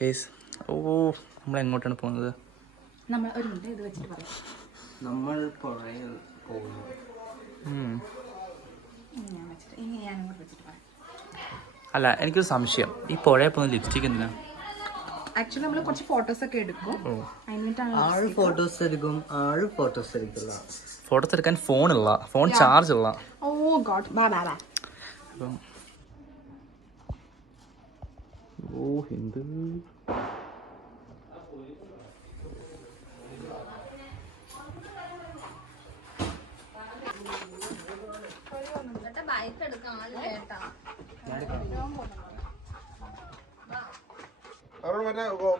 Case നമ്മൾ എങ്ങോട്ടാണ് പോകുന്നത്? നമ്മൾ ഒരു മിനിറ്റ് ഇത് വെച്ചിട്ട് പറയാം. നമ്മൾ പുഴയിൽ പോകുന്നു. അല്ല, എനിക്കൊരു സംശയം, ഈ പുഴയിൽ പോകുന്ന ലിപ്സ്റ്റിക് എന്തിനാ? ആക്ച്വലി നമ്മൾ കുറച്ച് ഫോട്ടോസ് ഒക്കെ എടുക്കും. ആള് ഫോട്ടോസ് എടുക്കും, ആള് ഫോട്ടോസ് എടുക്കില്ല. ഫോട്ടോസ് എടുക്കാൻ ഫോൺ ചാർജ് ഉള്ള. ഓ ഗോഡ്, ബാ ബാ ബാ. എന്ത്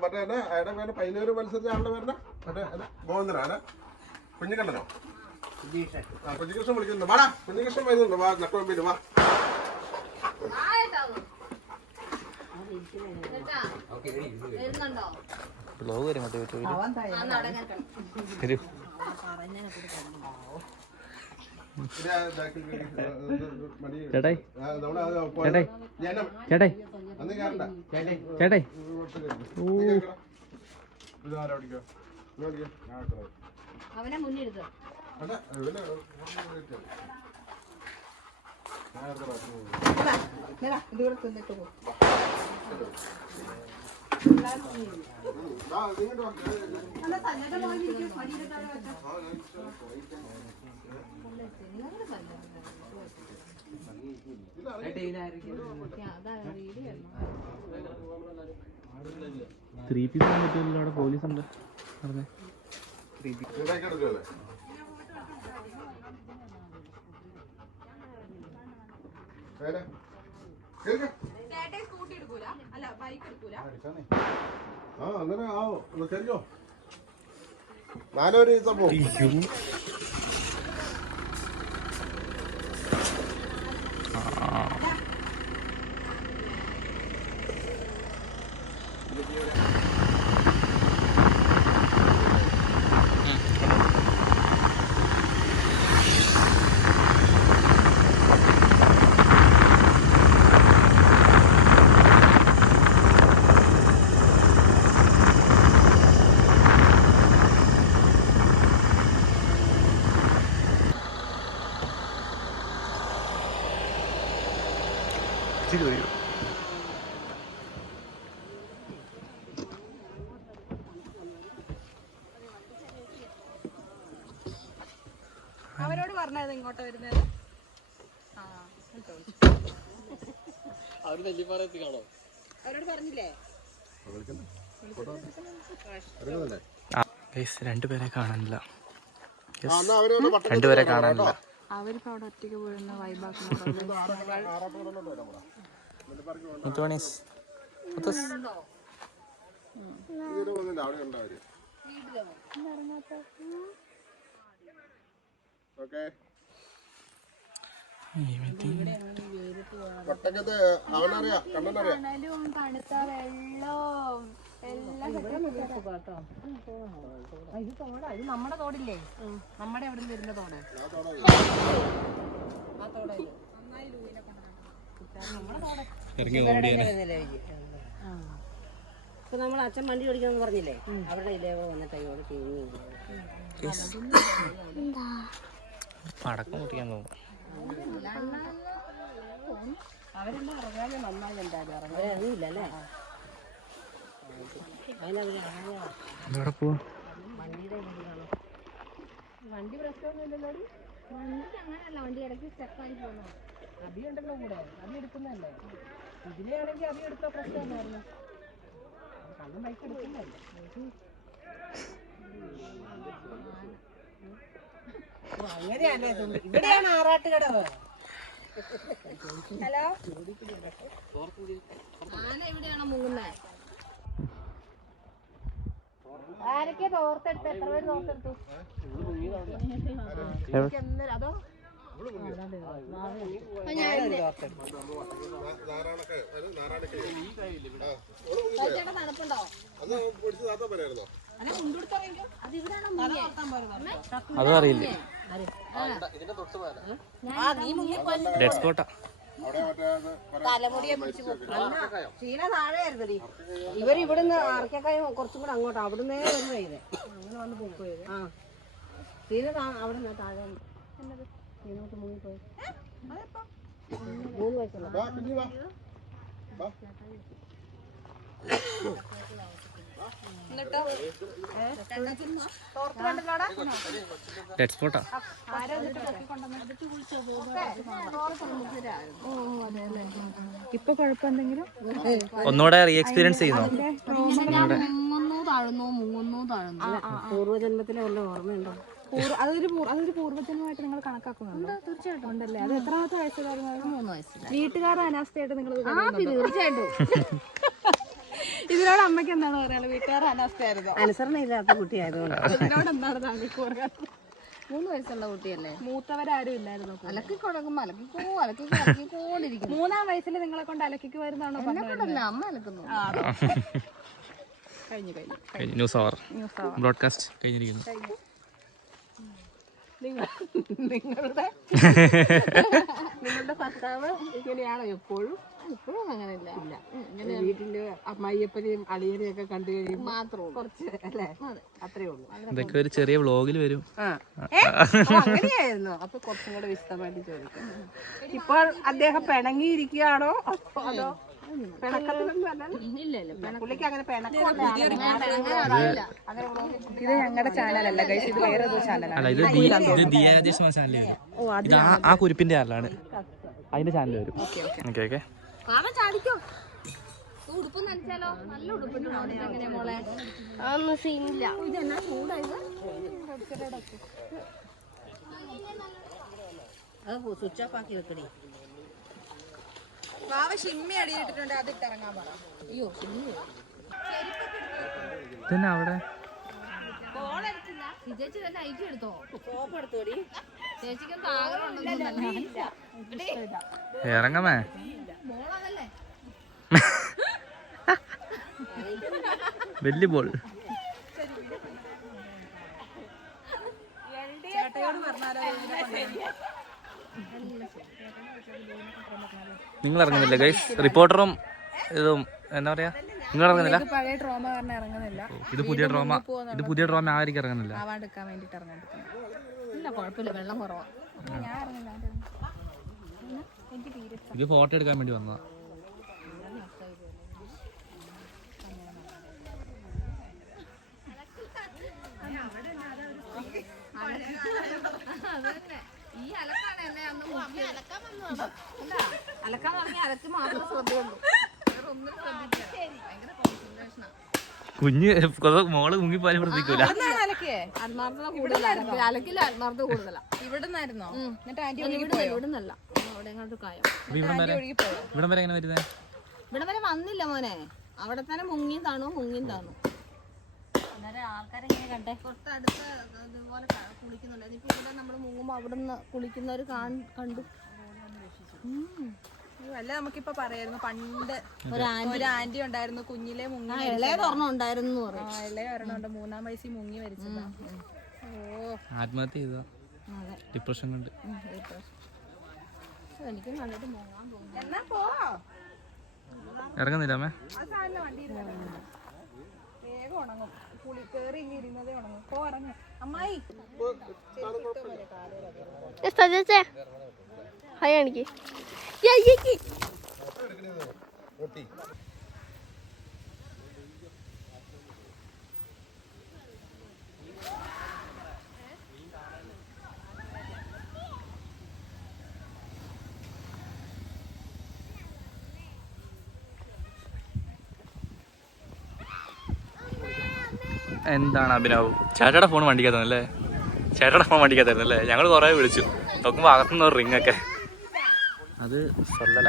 മറ്റേ പൈനൂര് മത്സരിച്ച ആളുടെ പേരുടെ മറ്റേ ഗോവിന്ദനാണ് കുഞ്ഞിക്കണ്ണനോ? കുഞ്ഞികൃഷ്ണൻ വിളിക്കുന്നുണ്ട്. വാടാ, കുഞ്ഞികൃഷ്ണൻ വരുന്നുണ്ട്. വാ, നട്ടുവമ്പിന് വാ. ബ്ലോഗ് വരും കേട്ടോ യൂട്യൂബിൽ. ചേട്ടായി ചേട്ടായി ചേട്ടായി അവനെ മുന്നിടുക. ത്രീ പീസ് ആകാൻ പറ്റുമല്ലോ, അവിടെ പോലീസ് ഉണ്ട്. അങ്ങനെ ആവോ ശരിയോ? നാലൊരു സംഭവം. അവരോട് പറഞ്ഞത് ഇങ്ങോട്ട് വരുന്നത്. അവരോട് പറഞ്ഞില്ലേ? രണ്ടുപേരെ കാണാനില്ല. അവരിപ്പോ അവിടെ ഒറ്റയ്ക്ക് പോയിരുന്ന വൈബാക്കുന്നു. കടലും തണുത്ത വെള്ളവും എല്ലാം. ഇത് തോടാ, ഇത് നമ്മുടെ തോടില്ലേ? നമ്മുടെ എവിടെ നിന്ന് വരുന്ന തോട്? ആ തോട് ഇപ്പൊ നമ്മൾ അച്ഛൻ വണ്ടി ഓടിക്കാന്ന് പറഞ്ഞില്ലേ, അവരുടെ ഇതേപോലെ വന്നിട്ട് അയ്യോട് പടക്കം പൊട്ടിക്കാൻ തോന്നും. അവരെല്ലാം ഇറങ്ങാനും നന്നായി എന്തായാലും അവരറിയില്ലല്ലേ. എവിടെ പോവാ? വണ്ടി പ്രശ്നമൊന്നുമില്ലല്ലോ. വണ്ടിക്ക് അങ്ങനെയല്ല, വണ്ടി ഇടയ്ക്ക് സ്റ്റെപ്പായി പോകണം. അഭിയുണ്ടല്ലോ കൂടെ, അഭി എടുക്കുന്നതല്ലേ. ഇതിനെയാണെങ്കിൽ അഭി എടുത്ത പ്രശ്നമല്ലായിരുന്നു. കണ്ണും ബൈക്ക് എടുക്കുന്നതല്ലേ. അങ്ങനെയല്ലേ ഇവിടെയാണ് ആറാട്ടുകടവ്. ഹലോ, ആന എവിടെയാണോ മുങ്ങുന്നത്? ആരൊക്കെ തോർത്തെടുത്ത്? എത്ര പേര് തോർത്തെടുത്തു? അതോ തണുപ്പുണ്ടോ? അതും അറിയില്ല. ഡെഡ് സ്പോട്ടാ. അവിടെ മറ്റേ തലമുടിയെ പിടിച്ച് ഷീല താഴെയായിരുന്നടി. ഇവരിവിടുന്ന് ആർക്കക്കായ കുറച്ചും കൂടെ അങ്ങോട്ട് അവിടുന്ന് വരുന്ന ഇത് അങ്ങനെ വന്ന് പോയത്. ആ ഷീല അവിടെ താഴെ ഇതിനോട്ട് മുങ്ങിപ്പോയി. 3 വയസ്സുള്ള ഡെഡ് സ്പോട്ടാ. ഇപ്പൊ കുഴപ്പമെന്തെങ്കിലും ഒന്നുകൂടെ റീ എക്സ്പീരിയൻസ് ചെയ്യുന്നോ? പൂർവ്വജന്മത്തിലെ വല്ല ഓർമ്മയുണ്ടോ? അതൊരു പൂർവ്വജന്മമായിട്ട് നിങ്ങൾ കണക്കാക്കുന്നുണ്ടോ? തീർച്ചയായിട്ടും ഉണ്ടല്ലേ. അത് എത്രാമത്തെ വയസ്സിലായിരുന്നു? 3 വയസ്സിൽ. വീട്ടുകാരുടെ അനാസ്ഥയായിട്ട് നിങ്ങൾ തീർച്ചയായിട്ടും. ഇതിനോട് അമ്മയ്ക്ക് എന്താണ് പറയാനുള്ളത്? വീട്ടുകാരുടെ അനാസ്ഥയായിരുന്നു. അനുസരണ ഇല്ലാത്ത കുട്ടിയായതുകൊണ്ട് ഇതിനോട് എന്താണ് താങ്കൾക്ക് പറയാൻ? 3 വയസ്സുള്ള കുട്ടിയല്ലേ? മൂത്തവരാരും ഇല്ലായിരുന്നു. അലക്കിക്കൊണ്ടിരിക്കുന്നു. 3-ാം വയസ്സിൽ നിങ്ങളെ കൊണ്ട് അലക്കിക്ക് വരുന്നാണോ പറഞ്ഞത്? അമ്മ അലക്കുന്നു. കഴിഞ്ഞു. ന്യൂസ് അവർ ബ്രോഡ്കാസ്റ്റ് കഴിഞ്ഞിരിക്കുന്നു. നിങ്ങളുടെ ഭർത്താവ് ഇങ്ങനെയാണോ എപ്പോഴും? ഇപ്പോഴും അങ്ങനെയില്ല. വീട്ടില് അമ്മായിയപ്പനെയും അളിയനെയും ഒക്കെ കണ്ടു കഴിയുമ്പോൾ മാത്രമേ കുറച്ച് അല്ലേ അത്രേ ഉള്ളൂ. ഇതൊക്കെ ഒരു ചെറിയ വ്ളോഗിൽ വരും. അങ്ങനെയായിരുന്നു. അപ്പൊ കുറച്ചും കൂടെ വിശദമായിട്ട് ചോദിക്കാം. ഇപ്പോൾ അദ്ദേഹം പിണങ്ങിയിരിക്കുകയാണോ അതോ പിണക്കത്തിലൊന്നും അല്ലല്ലോ? പുള്ളിക്ക് അങ്ങനെ പിണക്കമല്ല. ഇത് ഞങ്ങളുടെ ചാനലല്ല ഗൈസ്, ഇത് വേറെ ഏതോ ചാനലാണ്. അല്ല, ഇത് ദിയാദേശ് ചാനലിൽ വരും. ഇത് ആ കുരിപ്പിന്റെ ചാനലാണ്, അതിന്റെ ചാനൽ വരും. ഓക്കെ ചാടിക്കോ. ഉടുപ്പ് നനച്ചാലോ? നല്ല ഉടുപ്പിട്ട് എങ്ങനെയാ മോളെ? സീനില്ല. ഇതെന്നാ ചൂടായത്? അത് സ്വിച്ച് ഓഫ് ആക്കി വെക്കണേ. ഷിമ്മി അടിയിട്ടിട്ടുണ്ട്, അതിട്ട് ഇറങ്ങാൻ പറ. അയ്യോ ഇതന്നെ അവിടെ ചേച്ചി തന്നെ ഐറ്റി എടുത്തോ? സോപ്പ് എടുത്തോടി. ചേച്ചിക്ക് ആഗ്രഹം ഉണ്ടെന്നല്ലേ? ഇറങ്ങമേ. മോളതല്ലേ? വലിയ ബോൾ. നിങ്ങൾ ഇറങ്ങുന്നില്ല ഗൈസ്? റിപ്പോർട്ടറും ഇതും എന്താ പറയാ, നിങ്ങൾ ഇറങ്ങുന്നില്ല? പഴയ ട്രോമ കാരണം ഇറങ്ങുന്നില്ല. ഇത് പുതിയ ഡ്രോമ ആയിരിക്കും ഇറങ്ങുന്നില്ല. ആവാണ്ടിരിക്കാൻ വേണ്ടിട്ട് ഇറങ്ങാണ്ടിരിക്കണം. ഇല്ല കുഴപ്പമില്ല, വെള്ളം കുറവാ. ഞാൻ ഇറങ്ങില്ല. എനിക്ക് തീരെ ഇത് ഫോട്ടോ എടുക്കാൻ വേണ്ടി വന്നതാ. ഈ അലക്കാണ് എന്നെ അന്ന് അലക്കാൻ പറഞ്ഞ അലക്ക് മാത്രം ശ്രദ്ധയുള്ളൂ, വേറെ ഒന്നും ശ്രദ്ധിക്കില്ല. ഭയങ്കര കോൺസെൻട്രേഷനാ. കുഞ്ഞ് മോള് മുങ്ങിപ്പാലും പ്രതീക്കൂല. ആത്മാർത്ഥത കൂടുതലാണ്. അലക്കില്ല, ആത്മാർത്ഥത കൂടുതലാ. ഇവിടുന്നായിരുന്നോ? എന്നിട്ട് ആന്റി ഇവിടുന്നല്ല, അവിടെ എങ്ങോട്ട് കായം. ഇവിടം വരെ എങ്ങനെ വരുന്നേ? ഇവിടെ വരെ വന്നില്ല മോനെ, അവിടെ തന്നെ മുങ്ങിയും താണു. ആൾക്കാരെങ്ങനെ കണ്ടേ? തൊട്ടടുത്ത് ഇതുപോലെ കുളിക്കുന്നുണ്ട്. ഇപ്പൊ ഇവിടെ നമ്മൾ മുങ്ങുമ്പോ അവിടുന്ന് കുളിക്കുന്നവര് കണ്ടു. അല്ല, നമുക്കിപ്പോ പറയായിരുന്നു പണ്ട് ഒരു ആന്റി ഉണ്ടായിരുന്നു, കുഞ്ഞിലെ മുങ്ങി ഇളയതൊരെണ്ണം ഉണ്ടായിരുന്നു പറയും. ഇളയ ഒരെണ്ണമുണ്ട്, 3-ാം വയസ്സിൽ മുങ്ങി മരിച്ചതാ. ആത്മഹത്യ ചെയ്താ, ഡിപ്രഷൻ കൊണ്ട്. എനിക്ക് കണ്ടിട്ട് മുങ്ങാൻ തോന്നുന്നു. എന്നാ പോ, ഇറങ്ങുന്നില്ല അമ്മേ? ആ സാധനം വണ്ടിയിൽ വേഗം ഉണങ്ങും. പുളി കേറി ഇങ്ങനെ ഇരുന്നതേ ഉണങ്ങും. പോ, ഇറങ്ങ് അമ്മായി. ഹായ് എനിക്ക് എന്താണ് അഭിനവ്? ചേട്ടയുടെ ഫോൺ വണ്ടിക്കകത്തല്ലേ? ഞങ്ങൾ കുറേ വിളിച്ചു, നോക്കുമ്പോൾ അകത്തുനിന്ന് ഒരു റിംഗ് ഒക്കെ. അത് സ്വല്ലല.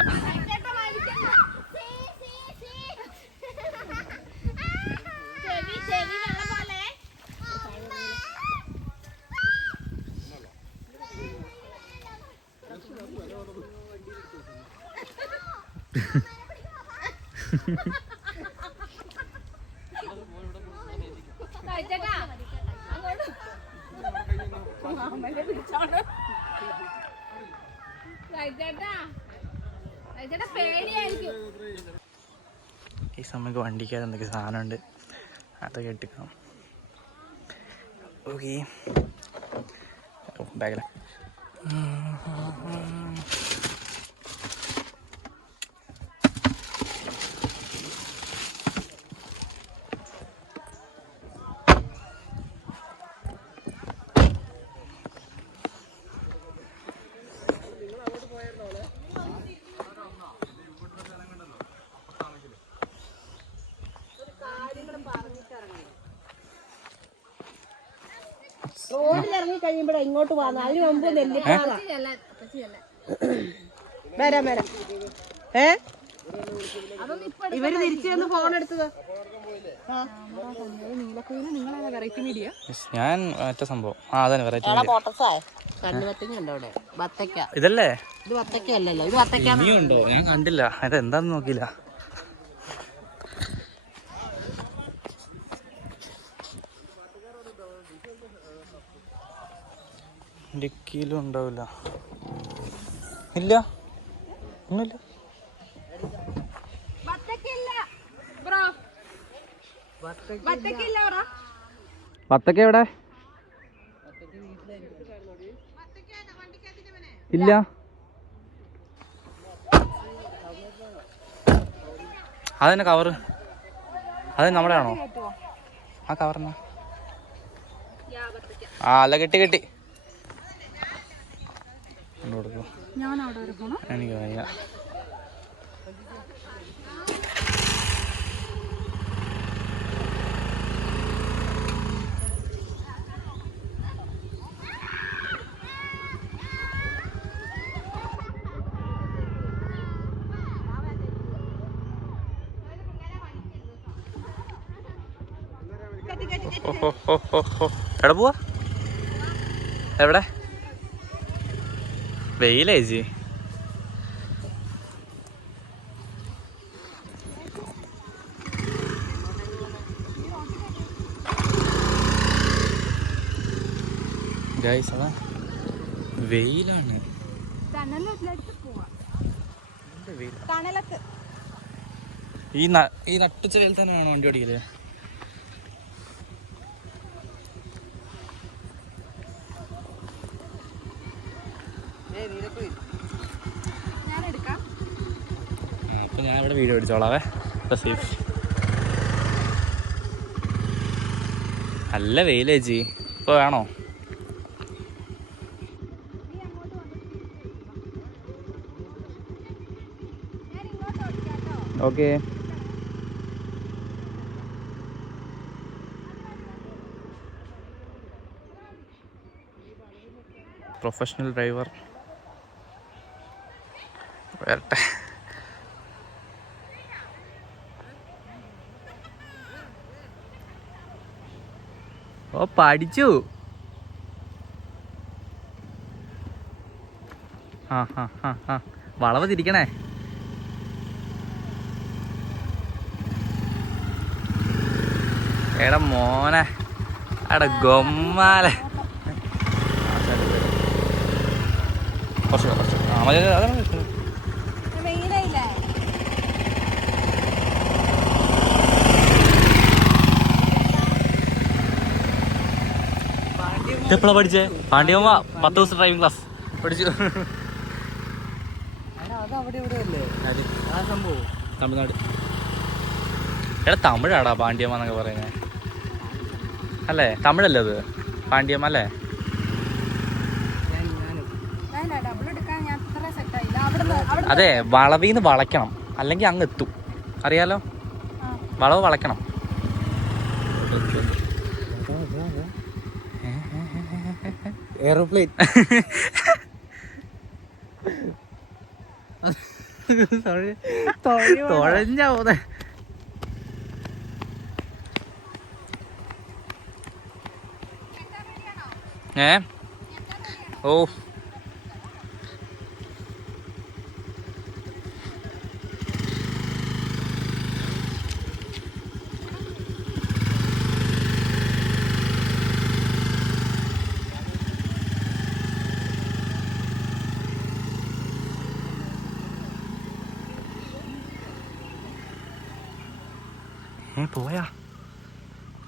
ഈ സമയത്ത് വണ്ടിക്കകത്ത് എന്തൊക്കെ സാധനമുണ്ട് അതൊക്കെ എടുക്കണം. ഓക്കെ ബാഗില റോഡിൽ ഇറങ്ങി കഴിയുമ്പോഴാ ഇങ്ങോട്ട് വന്നു. അതിന് മുമ്പ് നെല്ലിപ്പാറ വരാം. ഇവര് തിരിച്ചു വന്ന് ഫോൺ എടുത്തത്. ഞാൻ മറ്റേ സംഭവം അതന്നെ വെറൈറ്റി കണ്ണുവത്തങ്ങ ഉണ്ടോ അവിടെ? ബത്തക്ക. ഇതല്ലേ? ഇത് ബത്തക്ക അല്ലല്ലോ, ഇത് ബത്തക്ക. ഇനിയും ഉണ്ടോ? ഞാൻ കണ്ടില്ല. അതെന്താന്ന് നോക്കിയില്ല. ഡിക്കിയിലും ഉണ്ടാവില്ല. ഇല്ല, ഒന്നുമില്ല. ബത്തക്ക എവിടെ? ഇല്ല. അതെന്നെ കവറ്, അത് നമ്മുടെ ആണോ? ആ കവറിനാ? ആ അല്ല, കെട്ടി എനിക്ക് വയ്യ. എവിടെ പോവാ? എവിടെ? വെയിലേച്ചി. ഗൈസ് അതാ വെയിലാണ്. ഈ നട്ടുച്ച വെയിൽ തന്നെ വേണം വണ്ടി ഓടിക്കല്. അപ്പൊ ഞാൻ ഇവിടെ വീഡിയോ പിടിച്ചോളാവേ. സേഫ്. നല്ല വെയിലേച്ചി. ഇപ്പൊ വേണോ? ഓക്കെ. പ്രൊഫഷണൽ ഡ്രൈവർ വരട്ടെ. ഓ പഠിച്ചു. വളവ് തിരിക്കണേ. എടാ മോനെ, എടാ ഗൊമ്മാലെ. കുറച്ച് അതാണ് എപ്പോഴാ പഠിച്ചേ? പാണ്ഡ്യമ്മ 10 ദിവസം ഡ്രൈവിംഗ് ക്ലാസ് പഠിച്ചു. തമിഴ്നാട്. എടാ തമിഴാടാ പാണ്ഡ്യമ്മ എന്നൊക്കെ പറയുന്നത് അല്ലേ? തമിഴല്ലേ അത്? പാണ്ഡ്യമ്മ അല്ലേ? അതെ, വളവിന്ന് വളയ്ക്കണം, അല്ലെങ്കിൽ അങ്ങ് എത്തും. അറിയാലോ, വളവ് വളയ്ക്കണം. എയർപ്ലെയിൻ. തുഴഞ്ഞ പോന്നെ. ഓ പോയാ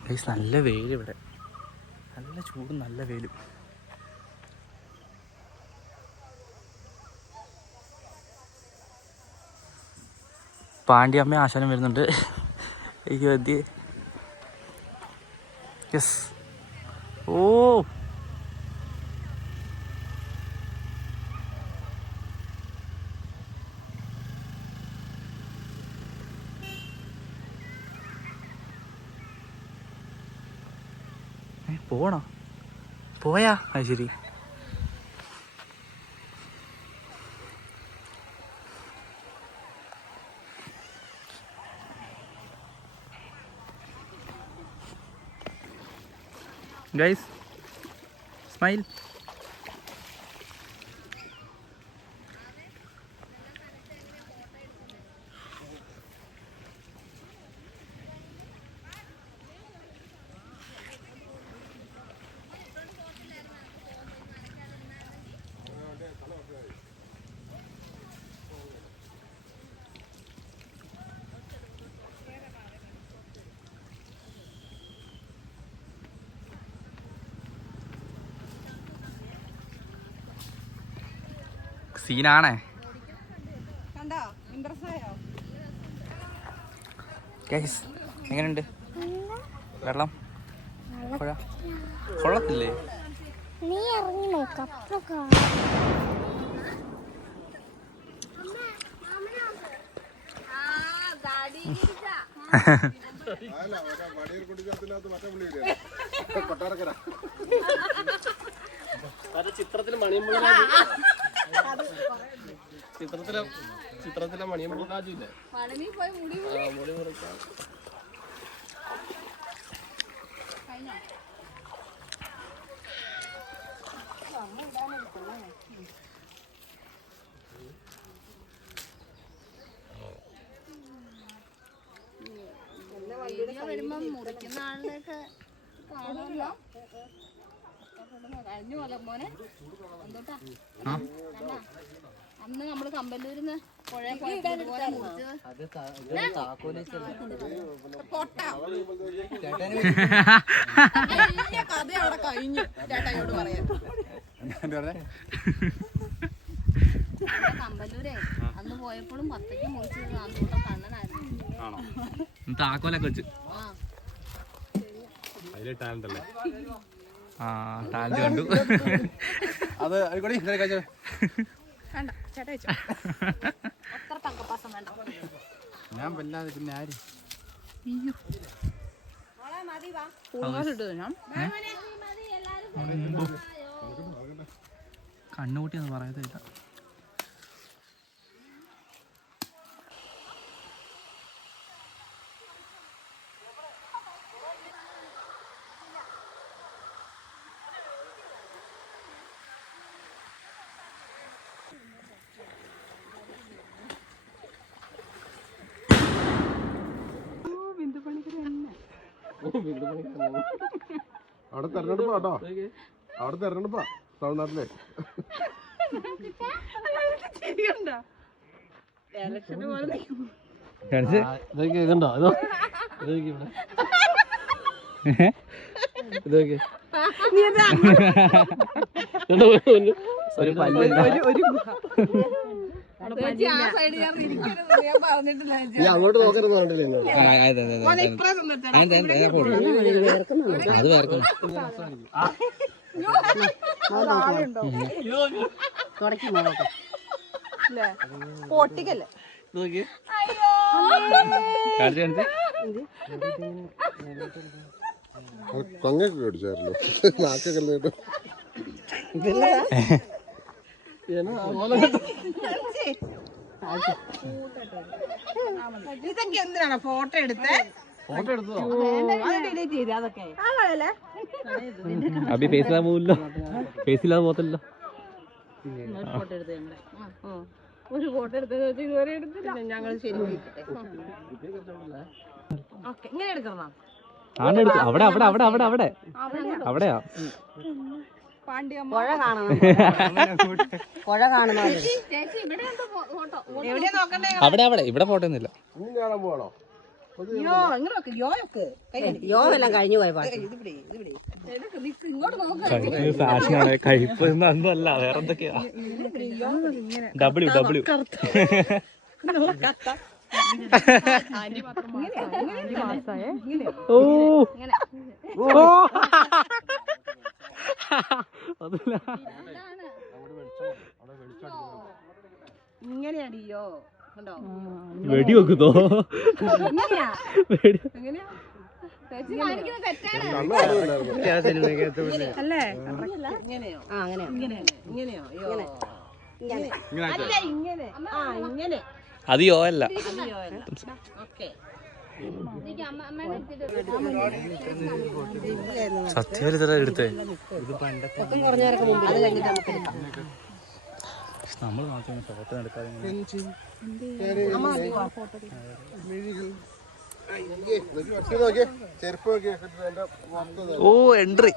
ഗൈസ്, നല്ല വെയിൽ ഇവിടെ, നല്ല ചൂടും നല്ല വെയിലും. പാണ്ഡ്യമ്മ ആശാനം വരുന്നുണ്ട്. എനിക്ക് മതി. യെസ്. ഓ പോണോ? പോയാ? അത് ശരി. Guys smile. സീനാണേ. ഗൈസ് എങ്ങനെയുണ്ട് വെള്ളം? കൊള്ളത്തില്ലേ? നീ ഇറങ്ങി നോക്കാം. ചിത്രത്തിലെ മണിയമ്പള രാജുല്ലേ, മുടി മുറിക്കാൻ. വരുമ്പോ മുറിക്കുന്ന ആളിനെയൊക്കെ കാണുമല്ലോ. കഴിഞ്ഞു പോലെ മോനെ എന്തോട്ടാ അന്ന് നമ്മള് കമ്പല്ലൂരിന്ന് പുഴയെ പോയിട്ട് ഇതുപോലെ മുറിച്ചത്. കഥ അവിടെ കഴിഞ്ഞു. ചേട്ടായിയോട് പറയാം. കമ്പല്ലൂരെ അന്ന് പോയപ്പോഴും 10ക്ക് മുറിച്ചത് അന്നൂട്ടം കണ്ണനായിരുന്നു. താക്കോലൊക്കെ വെച്ച്. ആ ടാലന്റ് കണ്ടു. അത് വേണ്ട ചേട്ടാ വെച്ചോ. അത്ര തങ്കപ്പാസം വേണ്ട. ഞാൻ വല്ലാതെ പിന്നെ ആര് കണ്ണുകൂട്ടിയൊന്നും പറയത്തില്ല. അവിടെ തെരഞ്ഞെടുപ്പാ കേട്ടോ, അവിടെ തെരഞ്ഞെടുപ്പാ തമിഴ്നാട്ടിലെ. അങ്ങോട്ട് നോക്കരുത് പറഞ്ഞിട്ടില്ലേ? അത് വേർക്കണം. പൊട്ടിക്കല്ലേ കൊങ്ങൊക്കെ കടിച്ചായിരുന്നു, നാക്കൊക്കെ കേട്ടോ. ഇതൊക്കെ എന്തിനാണ് ഫോട്ടോ എടുത്തേ? ഫോട്ടോ എടുത്തോ? ഡിലീറ്റ് ചെയ്ത് അതൊക്കെ അഭി ഫേസിലാ പോവില്ല, ഫേസിലാതെ പോകത്തില്ല. ഫോട്ടോ എടുത്ത് ഒരു ഫോട്ടോ എടുത്തത് ഇതുവരെ എടുത്തില്ല. ഞങ്ങൾ ശരി ഓക്കെ ഇങ്ങനെ എടുക്കണം. അവിടെ അവിടെ അവിടെ അവിടെ അവിടെ അവിടെയാ പുഴ കാണണം, പുഴ കാണുന്ന ചേച്ചി ഇവിടെ ഉണ്ട് ഫോട്ടോ. എവിടെയാ നോക്കണ്ടേ? അവിടെ അവിടെ ഇവിടെ ഫോട്ടോ ഒന്നുമില്ല. നീ കാണാൻ പോകണോ? യോ എല്ലാം കഴിഞ്ഞു പോയ പാട്ട് ഫാഷനാണ് കഴിപ്പ് അല്ല വേറെ എന്തൊക്കെയാ ഡബ്ല്യു ഇങ്ങനെയാടിയോ കണ്ടോ വെടി വെക്കുന്നോ അല്ലേ ഇങ്ങനെയോ ആ അങ്ങനെയോ ഇങ്ങനെയോ ഇങ്ങനെ ആ ഇങ്ങനെ അത് യോ അല്ല ഓക്കെ സത്യം ഇത്ര എടുത്തേ പൊക്കം കുറഞ്ഞവരൊക്കെ മുമ്പിൽ അത് കഴിഞ്ഞിട്ട് നമുക്ക് എടുക്കാം നമ്മൾ മാത്രം ഫോട്ടോ എടുക്കാതെ ചെരുപ്പ് നോക്കിയേ ഓ എൻട്രി